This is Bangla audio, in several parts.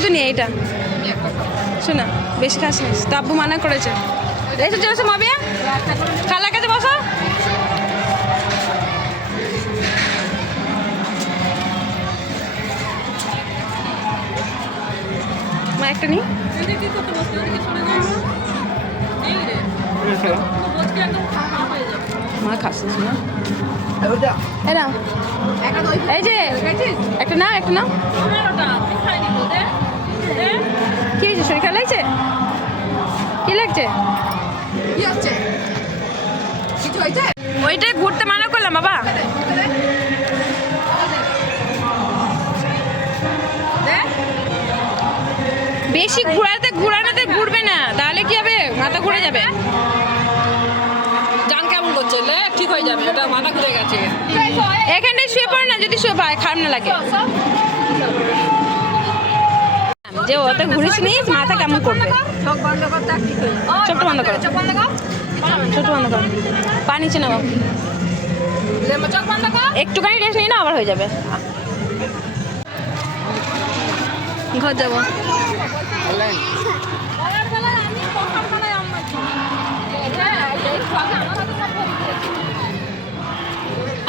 শুধু নিয়ে এইটা শোনা বেশি খাস নিস তো আব্বু মানা করেছে এসে চলেছে মাবিয়া খালার কাছে বসো মা একটা নি মা খাচ্ছিস না এই যে একটা না একটা না কি হয়েছে শরীর খারাপ লাগছে কি লাগছে কি হচ্ছে কিছু হয়েছে ওইটাই ঘুরতে মানা করলাম বাবা বেশি ঘোরানোতে ঘুরবে না তাহলে কি হবে মাথা ঘুরে যাবে জান কেমন করছে ঠিক হয়ে যাবে এটা মাথা ঘুরে গেছে এখানে শুয়ে পড়ে না যদি শুয়ে পায় খারাপ না লাগে যে ওতে ঘুরিস নিস মাথা কেমন করবে চোখ বন্ধ করতে ঠিক হয়ে চোখটা বন্ধ করো চোখ বন্ধ কর ছোট বন্ধ করো পা নিচে নাও চোখ বন্ধ কর একটুখানি রেস্ট নিয়ে না আবার হয়ে যাবে ঘর যাবো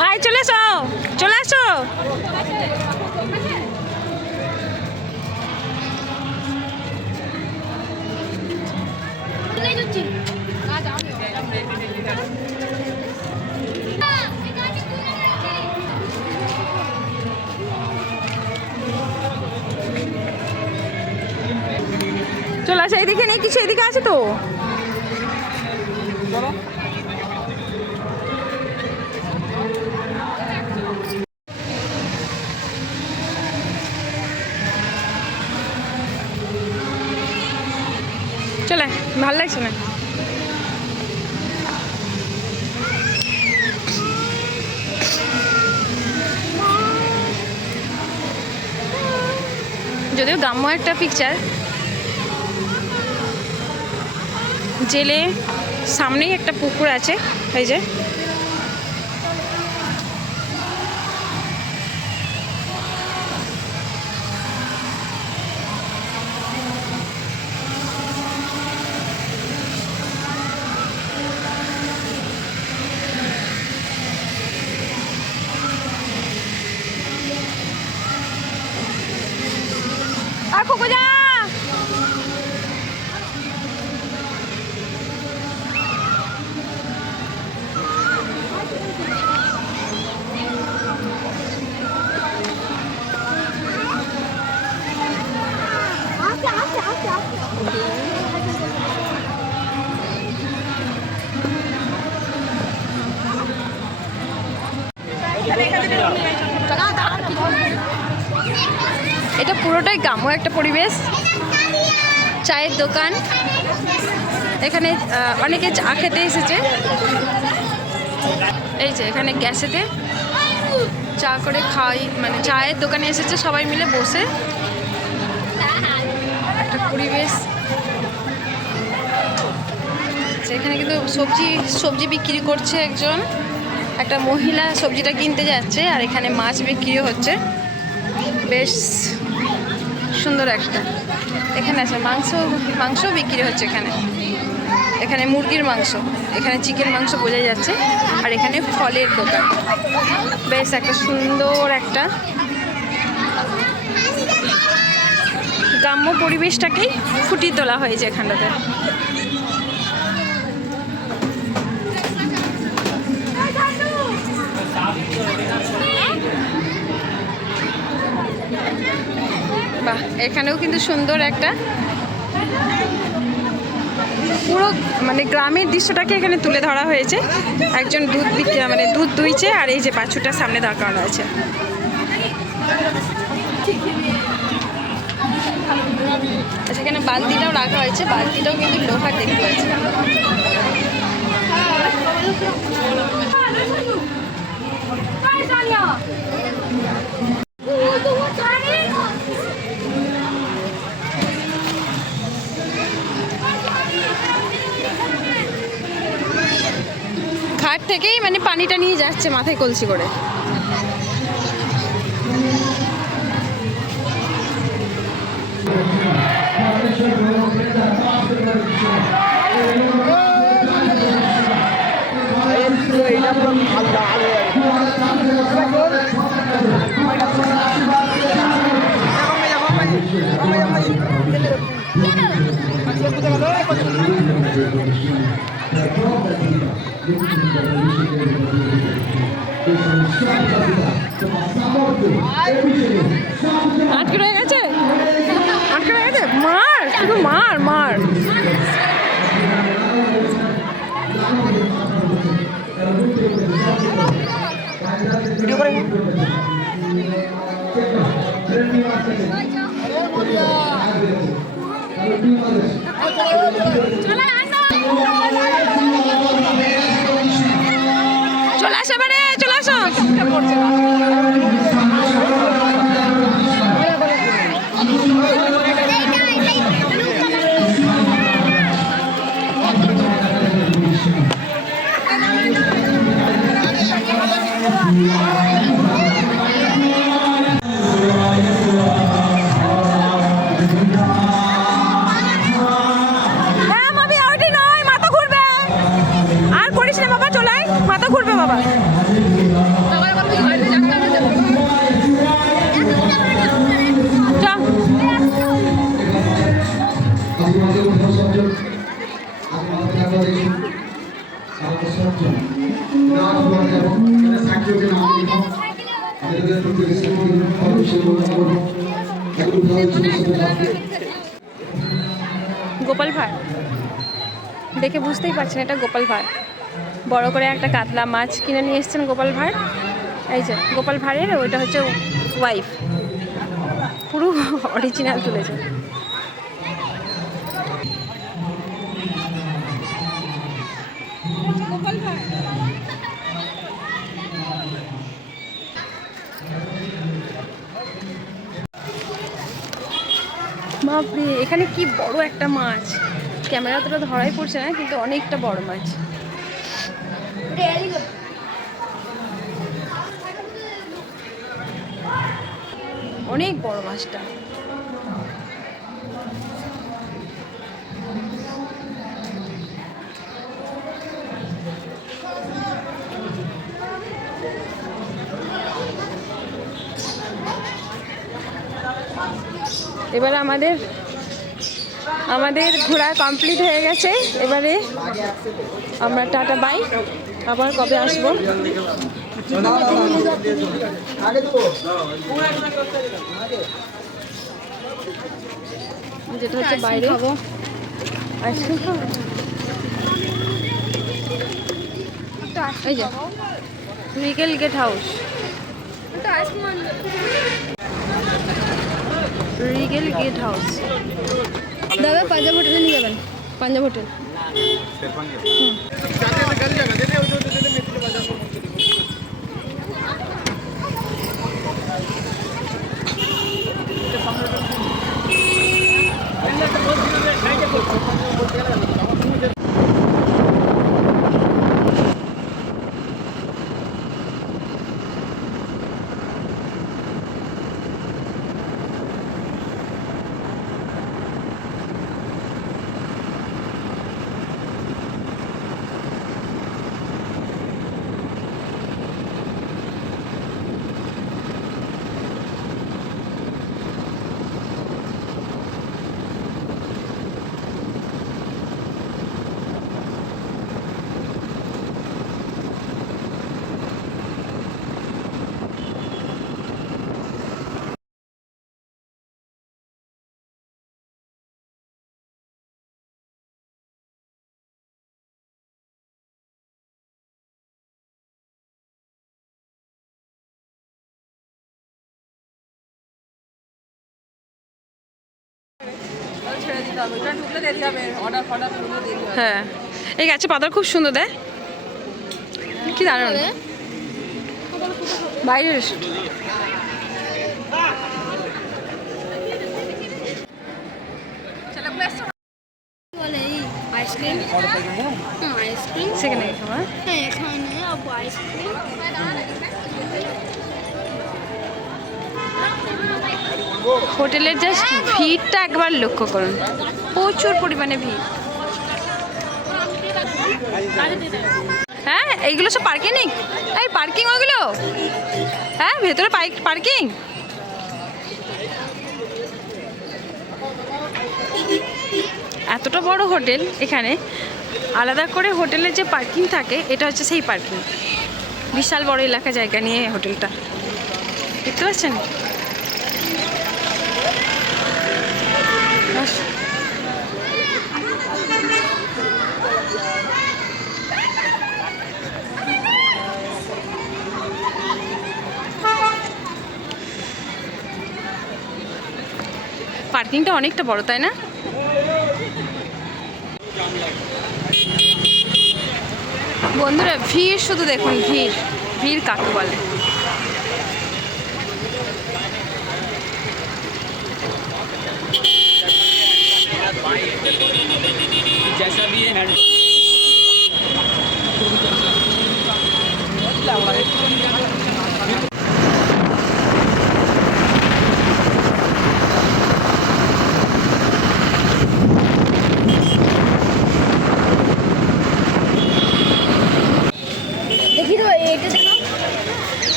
আয় চলে এসো চলে আসো চলে আসো এইদিকে নেই কিছু এদিকে আছে তো চলে ভাল লাগছে না যদিও গ্রাম্য একটা পিকচার জেলে সামনেই একটা পুকুর আছে এই যে আর খোকো যা এটা পুরোটাই গ্রাম্য একটা পরিবেশ চায়ের দোকান এখানে অনেকে চা খেতে এসেছে এই যে এখানে গ্যাসেতে চা করে খাওয়াই মানে চায়ের দোকানে এসেছে সবাই মিলে বসে একটা পরিবেশ এখানে কিন্তু সবজি বিক্রি করছে একজন একটা মহিলা সবজিটা কিনতে যাচ্ছে আর এখানে মাছ বিক্রিও হচ্ছে বেশ সুন্দর একটা এখানে আছে মাংস বিক্রি হচ্ছে এখানে মুরগির মাংস এখানে চিকেন মাংস বোঝা যাচ্ছে আর এখানে ফলের দোকান বেশ একটা সুন্দর একটা গ্রাম্য পরিবেশটাকেই ফুটিয়ে তোলা হয়েছে এখানটাতে বাহ এখানেও কিন্তু সুন্দর একটা পুরো মানে গ্রামের দৃশ্যটাকে এখানে তুলে ধরা হয়েছে একজন দুধ দুইছে আর এই যে বাছুরটার সামনে দাঁড় করানো আছে সেখানে বালতিটাও রাখা হয়েছে বালতিটাও কিন্তু লোহার দেখতে পাচ্ছি ঘাট থেকেই মানে পানিটা নিয়ে যাচ্ছে মাথায় কলসি করে আটকে রয়ে গেছে, আটকে রয়ে গেছে। মার, শুধু মার মার। চলে আসো এবারে, চলে আসো। মাথা ঘুরবে বাবা। গোপাল ভাঁড় দেখে বুঝতেই পারছেন এটা গোপাল ভাঁড়। বড় করে একটা কাতলা মাছ কিনে নিয়ে এসেছেন গোপাল ভাঁড়। এই যে গোপাল ভাঁড়ের ওইটা হচ্ছে ওয়াইফ, পুরো অরিজিনাল তুলেছে। গোপাল ভাঁড় বাপরে, এখানে কি বড় একটা মাছ, ক্যামেরা অতটা ধরাই পড়ছে না, কিন্তু অনেকটা বড় মাছ। অনেক বড় মাছটা। এবারে আমাদের ঘোরা কমপ্লিট হয়ে গেছে। এবারে আমরা টাটা বাই, আবার কবে আসবো। যেটা হচ্ছে বাইরে খাবো, আইসক্রিম খাবো। এই যে Regal Gate House, Regal Gate House. দাদা পাঞ্জাব হোটেলে নিয়ে যাবেন, পাঞ্জাব হোটেল। হ্যাঁ, এই গাছে পাতা খুব সুন্দর দেয়, কি দারুণ। বাইরে আইসক্রিম, আইসক্রিম সেখানে খাবার। হ্যাঁ, এখানে আইসক্রিম। হোটেলের জাস্ট ভিড়টা একবার লক্ষ্য করুন, প্রচুর পরিমাণে ভিড়। হ্যাঁ এইগুলো সব পার্কিং? এই পার্কিং ওগুলো? হ্যাঁ ভেতরে পার্কিং? এতটা বড় হোটেল, এখানে আলাদা করে হোটেলের যে পার্কিং থাকে এটা হচ্ছে সেই পার্কিং। বিশাল বড় এলাকা জায়গা নিয়ে হোটেলটা, দেখতে পাচ্ছেন? পার্কিংটা অনেকটা বড়, তাই না? বন্ধুরা ভিড় শুধু দেখুন, ভিড় ভিড় কাকে বলে। जैसा भी है हैंड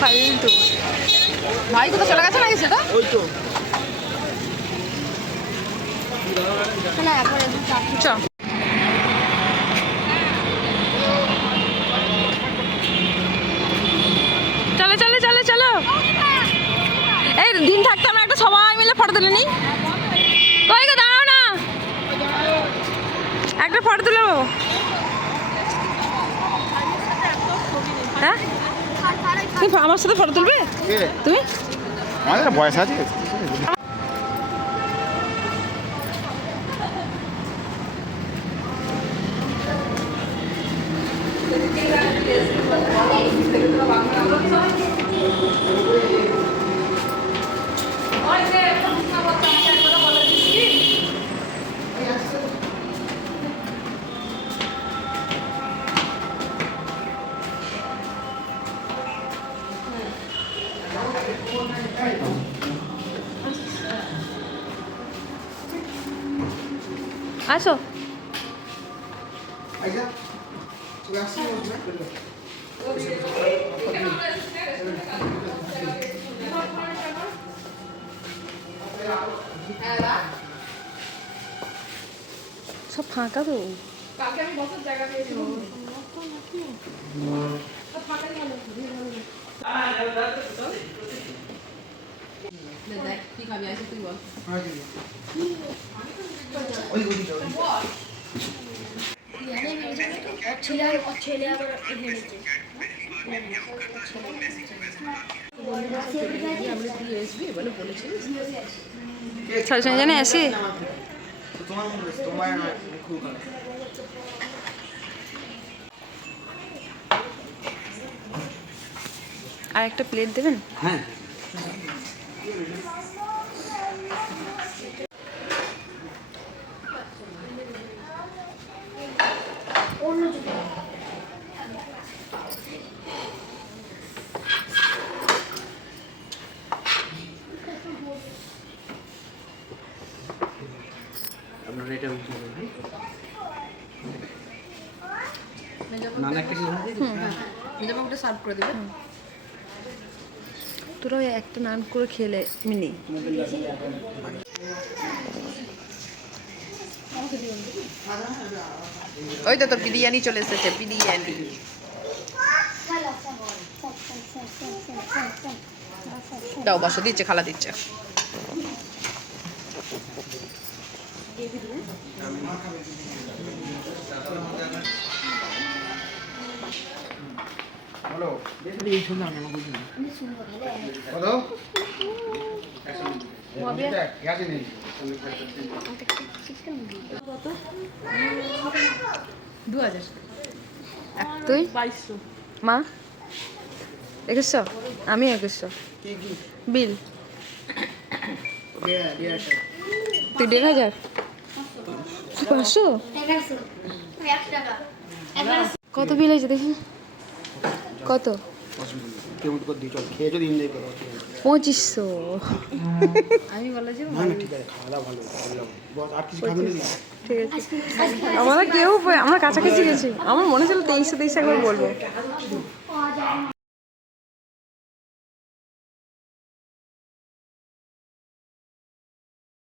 ফালতু ভাই কোথাও চলে গেছে নাকি সেটা? ওই তো চ। চলো চলো চলো চলো, এই দিন থাকতে আমরা একটা সবাই মিলে ফটো তুলে নিই। কই গো, দাঁড়াও না, একটা ফটো তুলে নেবো। হ্যাঁ তুমি আমার সাথে ফটো তুলবে? তুমি আমাদের বয়স আছে। আসো। সব ফাঁকা তো। কালকে আমি বসার জায়গা পেয়েছিলাম। দেখ কি খাবি, আসে তুই বল। সাড়ে ছয় জানে আসি। আর একটা প্লেট দেবেন? হ্যাঁ আপনারা এটা উঠে দেবেন। নানা একটা কি মেজাবাবু ওটা সার্ভ করে দেবে। তোরা ওই একটা নান করে খেলে মিনি। ওই তো তোর বিরিয়ানি চলে এসেছে, বিরিয়ানি। দাও বসো, দিচ্ছে, খালা দিচ্ছে। হ্যালো এই শুনলাম না বুঝলি হ্যালো গ্যাসে নেই। তুই 2200 মা 2100, আমি 2100। বিল তুই 1500, 500। কত বিল হয়েছে দেখি? কত? কেমন করে দিই, চল খেয়ে যদি এনজয় করো। 2500। আমি বলেছি না না ঠিক আছে খাওয়া দাওয়া ভালো ভালো। বস আর কিছু খাবেন নাকি? ঠিক আছে আমরা কেউ আমরা কাছাকাছি গেছি আমার মনে ছিল 2300 একবার বলবো